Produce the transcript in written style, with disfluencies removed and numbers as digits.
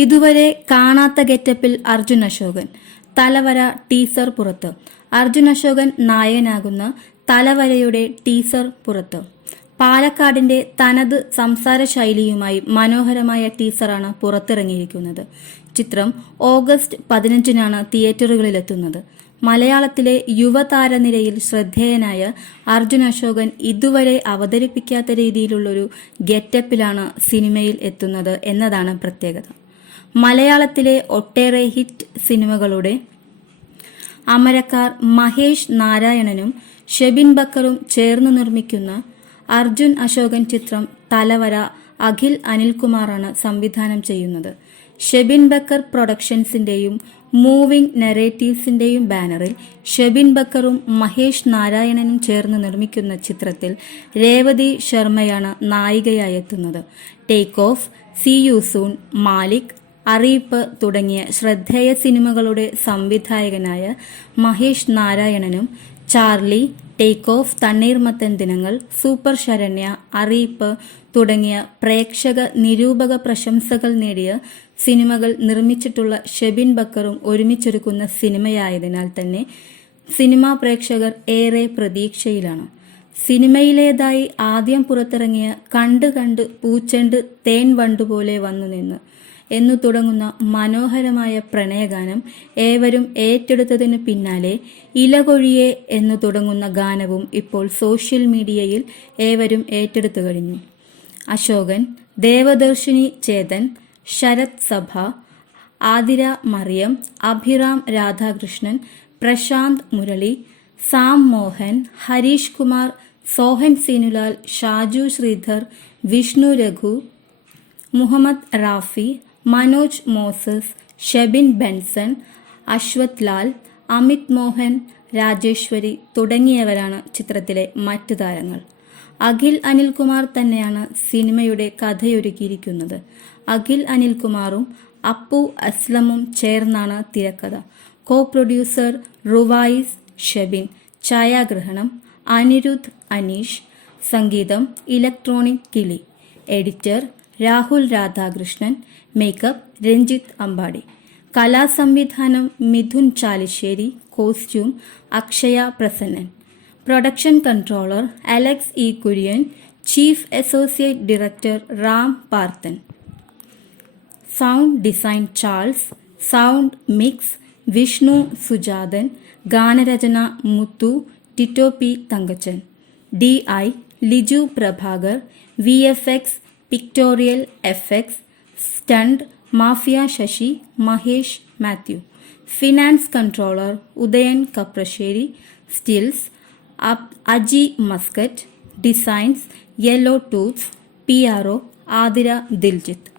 ഇതുവരെ കാണാത്ത ഗെറ്റപ്പിൽ അർജുൻ അശോകൻ. തലവര ടീസർ പുറത്ത്. അർജുൻ അശോകൻ നായകനാകുന്ന തലവരയുടെ ടീസർ പുറത്ത്. പാലക്കാടിന്റെ തനത് സംസാര ശൈലിയുമായി മനോഹരമായ ടീസറാണ് പുറത്തിറങ്ങിയിരിക്കുന്നത്. ചിത്രം ഓഗസ്റ്റ് 15-നാണ് തിയേറ്ററുകളിലെത്തുന്നത്. മലയാളത്തിലെ യുവതാരനിരയിൽ ശ്രദ്ധേയനായ അർജുൻ അശോകൻ ഇതുവരെ അവതരിപ്പിക്കാത്ത രീതിയിലുള്ളൊരു ഗെറ്റപ്പിലാണ് സിനിമയിൽ എത്തുന്നത് എന്നതാണ് പ്രത്യേകത. മലയാളത്തിലെ ഒട്ടേറെ ഹിറ്റ് സിനിമകളുടെ അമരക്കാർ മഹേഷ് നാരായണനും ഷെബിൻ ബക്കറും ചേർന്ന് നിർമ്മിക്കുന്ന അർജുൻ അശോകൻ ചിത്രം തലവര അഖിൽ അനിൽകുമാറാണ് സംവിധാനം ചെയ്യുന്നത്. ഷെബിൻ ബക്കർ പ്രൊഡക്ഷൻസിന്റെയും മൂവിംഗ് നെറേറ്റീവ്സിന്റെയും ബാനറിൽ ഷെബിൻ ബക്കറും മഹേഷ് നാരായണനും ചേർന്ന് നിർമ്മിക്കുന്ന ചിത്രത്തിൽ രേവതി ശർമ്മയാണ് നായികയായെത്തുന്നത്. Take off, see you soon, Malik, Ariyippu തുടങ്ങിയ ശ്രദ്ധേയ സിനിമകളുടെ സംവിധായകനായ മഹേഷ് നാരായണനും Charlie, take off, Thanneermathan Dinangal, super Saranya, അറിയിപ്പ് തുടങ്ങിയ പ്രേക്ഷക നിരൂപക പ്രശംസകൾ നേടിയ സിനിമകൾ നിർമ്മിച്ചിട്ടുള്ള ഷെബിൻ ബക്കറും ഒരുമിച്ചൊരുക്കുന്ന സിനിമയായതിനാൽ തന്നെ സിനിമാ പ്രേക്ഷകർ ഏറെ പ്രതീക്ഷയിലാണ്. സിനിമയിലേതായി ആദ്യം പുറത്തിറങ്ങിയ കണ്ട് കണ്ട് പൂച്ചെണ്ട് തേൻ വണ്ടുപോലെ വന്നു നിന്ന് എന്നു തുടങ്ങുന്ന മനോഹരമായ പ്രണയഗാനം ഏവരും ഏറ്റെടുത്തതിന് പിന്നാലെ ഇലകൊഴിയെ എന്നു തുടങ്ങുന്ന ഗാനവും ഇപ്പോൾ സോഷ്യൽ മീഡിയയിൽ ഏവരും ഏറ്റെടുത്തു കഴിഞ്ഞു. Ashokan, Devadarshini Chethan, Sarath Sabha, Athira Mariyam, Abhiram Radhakrishnan, Prashanth Murali, Sam Mohan, Harish Kumar, Sohan Seenulal, Shaju Sreedhar, Vishnu Raghu, Muhammad Rafi, Manoj Moses, Shebin Benson, Ashwath Lal, Amith Mohan, Rajeshwari തുടങ്ങിയവരാണ് ചിത്രത്തിലെ മറ്റു താരങ്ങൾ. അഖിൽ അനിൽകുമാർ തന്നെയാണ് സിനിമയുടെ കഥയൊരുക്കിയിരിക്കുന്നത്. അഖിൽ അനിൽകുമാറും അപ്പു അസ്ലമും ചേർന്നാണ് തിരക്കഥ. കോ പ്രൊഡ്യൂസർ റുവായിസ് ഷെബിൻ, ഛായാഗ്രഹണം അനിരുദ്ധ് അനീഷ്, സംഗീതം electronic Kili, editor Rahul Radhakrishnan, makeup Ranjith Ambadi, കലാസംവിധാനം Mithun Chalissery, costume Akshaya Prasannan, production controller Alex E Kurian, chief associate director Ram Parthan, sound design Charles, sound mix Vishnu Sujathan, ഗാനരചന Muthu Tito P Thankachan, DI Liju Prabhakar, VFX pictorial effects, stunt mafia Sasi, Mahesh Mathew, finance controller Udayan Kaprassery, stills Aji Muscat, designs yellow tooths, PRO ആതിര ദിൽജിത്ത്.